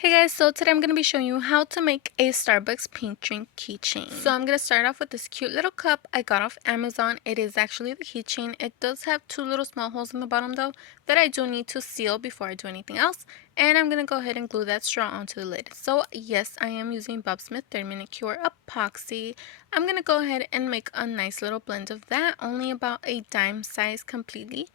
Hey guys, so today I'm going to be showing you how to make a Starbucks pink drink keychain. So I'm going to start off with this cute little cup I got off Amazon. It is actually the keychain. It does have two little small holes in the bottom though that I do need to seal before I do anything else. And I'm going to go ahead and glue that straw onto the lid. So yes, I am using Bob Smith 30-minute cure epoxy. I'm going to go ahead and make a nice little blend of that, only about a dime size completely.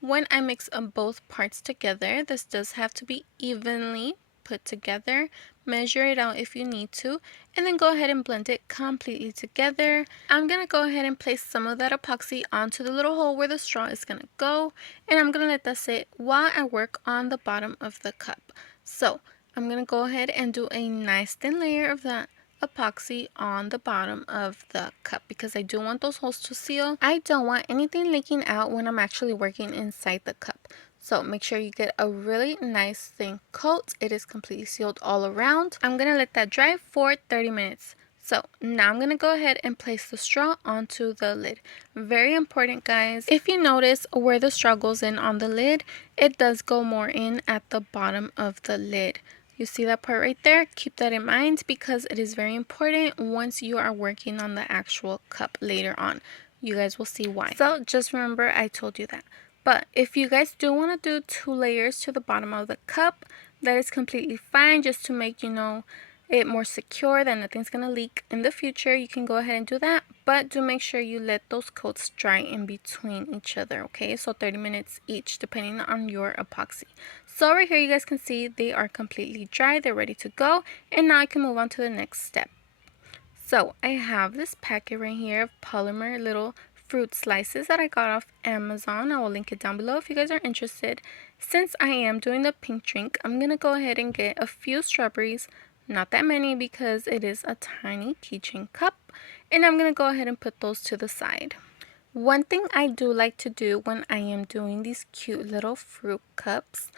When I mix both parts together, this does have to be evenly put together. Measure it out if you need to, and then go ahead and blend it completely together. I'm going to go ahead and place some of that epoxy onto the little hole where the straw is going to go, and I'm going to let that sit while I work on the bottom of the cup. So I'm going to go ahead and do a nice thin layer of that epoxy on the bottom of the cup because I do want those holes to seal. I don't want anything leaking out when I'm actually working inside the cup. So make sure you get a really nice thin coat. It is completely sealed all around. I'm going to let that dry for 30 minutes. So now I'm going to go ahead and place the straw onto the lid. Very important, guys. If you notice where the straw goes in on the lid, it does go more in at the bottom of the lid. You see that part right there? Keep that in mind because it is very important once you are working on the actual cup later on. You guys will see why. So just remember I told you that. But if you guys do want to do 2 layers to the bottom of the cup, that is completely fine, just to make, it more secure that nothing's going to leak in the future. You can go ahead and do that, but do make sure you let those coats dry in between each other, okay? So 30 minutes each depending on your epoxy. So right here you guys can see they are completely dry, they're ready to go, and now I can move on to the next step. So I have this packet right here of polymer little fruit slices that I got off Amazon. I will link it down below if you guys are interested. Since I am doing the pink drink, I'm going to go ahead and get a few strawberries. Not that many because it is a tiny keychain cup. And I'm going to go ahead and put those to the side. One thing I do like to do when I am doing these cute little fruit cups,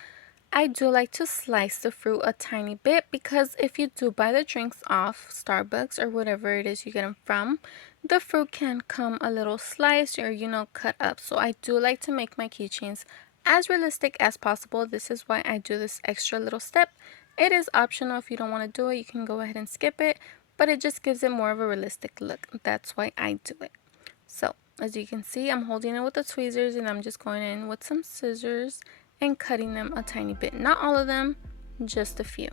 I do like to slice the fruit a tiny bit because if you do buy the drinks off Starbucks or whatever it is you get them from, the fruit can come a little sliced or, cut up. So I do like to make my keychains as realistic as possible. This is why I do this extra little step. It is optional. If you don't want to do it, you can go ahead and skip it, but it just gives it more of a realistic look. That's why I do it. So as you can see, I'm holding it with the tweezers and I'm just going in with some scissors and cutting them a tiny bit. Not all of them, just a few.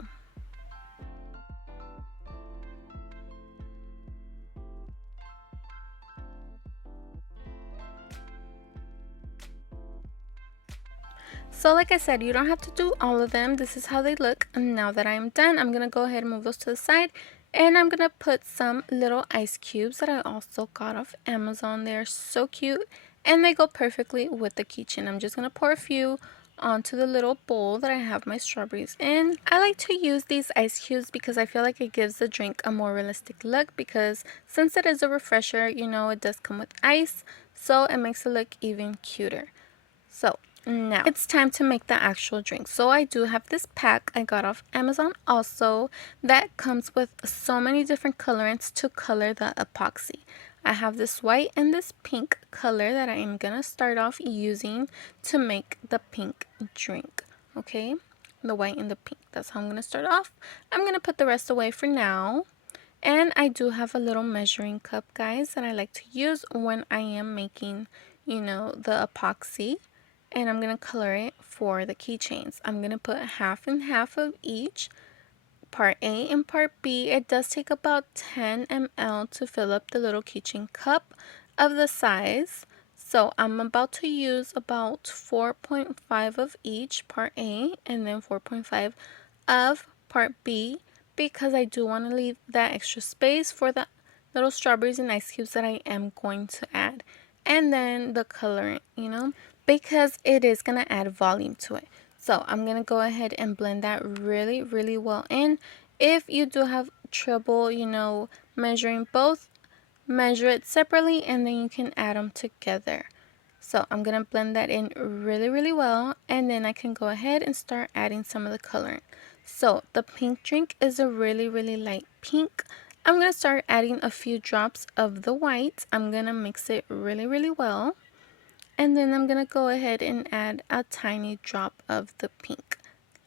So like I said, you don't have to do all of them. This is how they look. And now that I'm done, I'm going to go ahead and move those to the side. And I'm going to put some little ice cubes that I also got off Amazon. They're so cute and they go perfectly with the keychain. I'm just going to pour a few onto the little bowl that I have my strawberries in. I like to use these ice cubes because I feel like it gives the drink a more realistic look, because since it is a refresher, it does come with ice, so it makes it look even cuter. So now it's time to make the actual drink. So I do have this pack I got off Amazon also that comes with so many different colorants to color the epoxy. I have this white and this pink color that I am gonna start off using to make the pink drink. Okay, the white and the pink, that's how I'm gonna start off. I'm gonna put the rest away for now. And I do have a little measuring cup, guys, that I like to use when I am making, the epoxy. And I'm going to color it for the keychains. I'm going to put half and half of each, part A and part B. It does take about 10 ml to fill up the little keychain cup of the size. So I'm about to use about 4.5 of each, part A, and then 4.5 of part B, because I do want to leave that extra space for the little strawberries and ice cubes that I am going to add. And then the colorant, because it is going to add volume to it. So I'm going to go ahead and blend that really, really well in. If you do have trouble, measuring both, measure it separately and then you can add them together. So I'm going to blend that in really, really well, and then I can go ahead and start adding some of the colorant. So the pink drink is a really, really light pink. I'm going to start adding a few drops of the white. I'm going to mix it really, really well. And then I'm going to go ahead and add a tiny drop of the pink.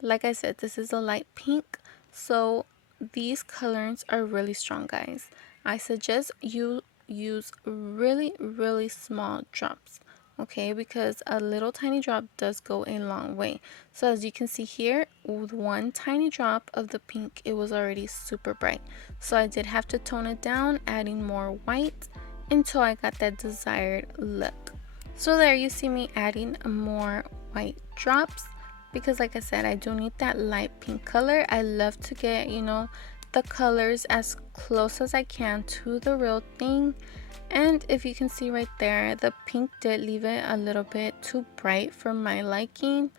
Like I said, this is a light pink. So these colorants are really strong, guys. I suggest you use really small drops, okay, because a little tiny drop does go a long way. So as you can see here, with one tiny drop of the pink, it was already super bright. So I did have to tone it down, adding more white until I got that desired look. So there you see me adding more white drops, because like I said, I do need that light pink color. I love to get, you know, the colors as close as I can to the real thing. And if you can see right there, the pink did leave it a little bit too bright for my liking.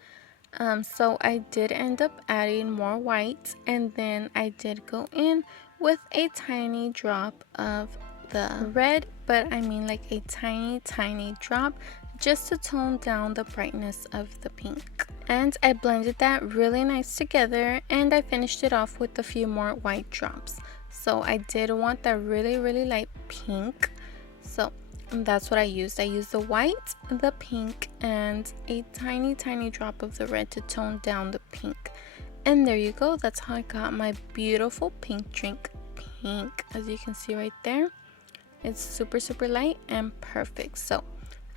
So I did end up adding more white, and then I did go in with a tiny drop of the red, but I mean like a tiny drop, just to tone down the brightness of the pink. And I blended that really nice together, and I finished it off with a few more white drops. So I did want that really light pink, so that's what I used. I used the white, the pink, and a tiny drop of the red to tone down the pink. And there you go. That's how I got my beautiful pink drink pink. As you can see right there, it's super light and perfect. So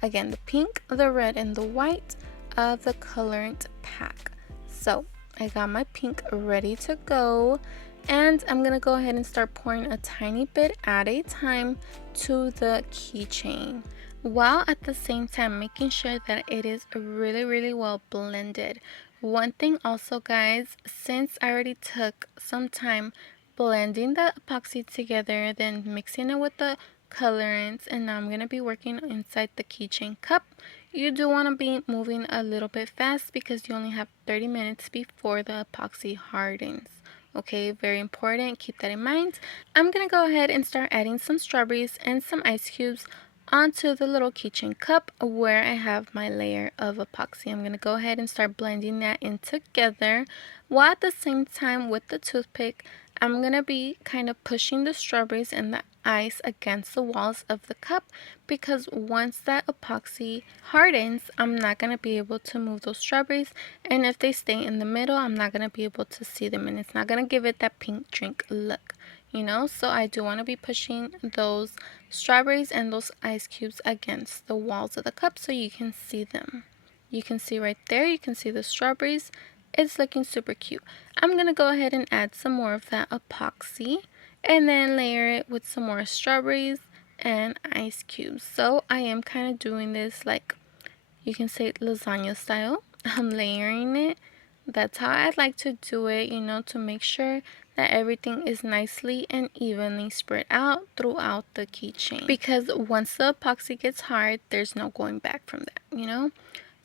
again, the pink, the red, and the white of the colorant pack. So I got my pink ready to go, and I'm gonna go ahead and start pouring a tiny bit at a time to the keychain, while at the same time making sure that it is really well blended. One thing also, guys, since I already took some time blending the epoxy together, then mixing it with the colorants, and now I'm gonna be working inside the keychain cup, you do want to be moving a little bit fast, because you only have 30 minutes before the epoxy hardens. Okay, very important, keep that in mind. I'm gonna go ahead and start adding some strawberries and some ice cubes onto the little keychain cup where I have my layer of epoxy. I'm gonna go ahead and start blending that in together, while at the same time with the toothpick I'm gonna be kind of pushing the strawberries and the ice against the walls of the cup, because once that epoxy hardens, I'm not going to be able to move those strawberries, and if they stay in the middle, I'm not going to be able to see them, and it's not going to give it that pink drink look, you know. So I do want to be pushing those strawberries and those ice cubes against the walls of the cup so you can see them. You can see right there, you can see the strawberries. It's looking super cute. I'm going to go ahead and add some more of that epoxy, and then layer it with some more strawberries and ice cubes. So I am kind of doing this like, you can say, lasagna style. I'm layering it. That's how I'd like to do it, you know, to make sure that everything is nicely and evenly spread out throughout the keychain. Because once the epoxy gets hard, there's no going back from that, you know.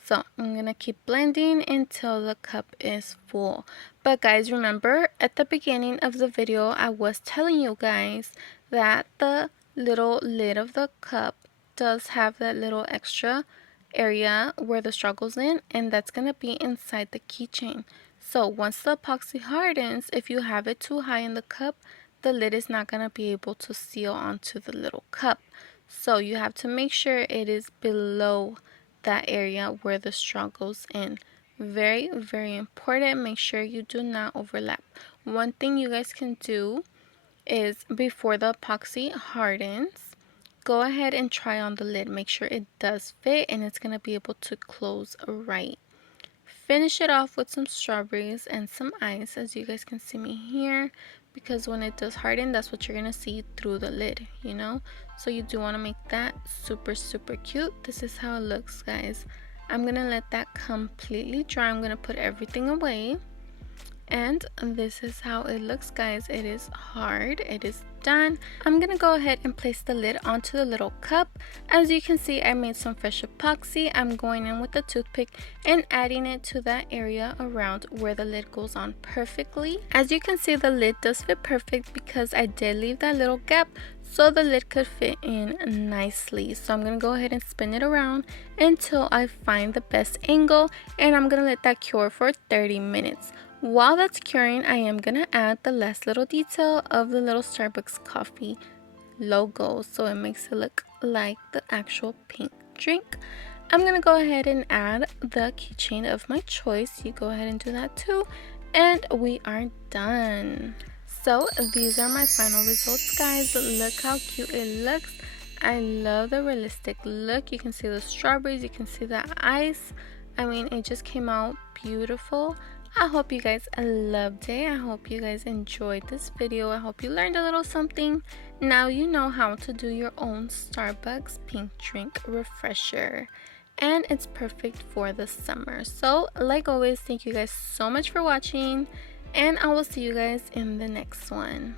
So I'm gonna keep blending until the cup is full. But guys, remember at the beginning of the video, I was telling you guys that the little lid of the cup does have that little extra area where the straw goes in, and that's gonna be inside the keychain. So once the epoxy hardens, if you have it too high in the cup, the lid is not gonna be able to seal onto the little cup. So you have to make sure it is below that area where the straw goes in. Very important. Make sure you do not overlap. One thing you guys can do is, before the epoxy hardens, go ahead and try on the lid. Make sure it does fit and it's going to be able to close right. Finish it off with some strawberries and some ice, as you guys can see me here, because when it does harden, that's what you're gonna see through the lid, you know. So you do want to make that super cute. This is how it looks, guys. I'm gonna let that completely dry. I'm gonna put everything away, and this is how it looks, guys. It is hard. It is done. I'm gonna go ahead and place the lid onto the little cup. As you can see, I made some fresh epoxy. I'm going in with a toothpick and adding it to that area around where the lid goes on perfectly. As you can see, the lid does fit perfect because I did leave that little gap so the lid could fit in nicely. So I'm gonna go ahead and spin it around until I find the best angle, and I'm gonna let that cure for 30 minutes. While that's curing, I am gonna add the last little detail of the little Starbucks coffee logo, so it makes it look like the actual pink drink. I'm gonna go ahead and add the keychain of my choice. You go ahead and do that too, And we are done. So these are my final results, guys. Look how cute it looks. I love the realistic look. You can see the strawberries, you can see the ice. I mean, it just came out beautiful. I hope you guys loved it. I hope you guys enjoyed this video. I hope you learned a little something. Now you know how to do your own Starbucks pink drink refresher, and it's perfect for the summer. So like always, thank you guys so much for watching, and I will see you guys in the next one.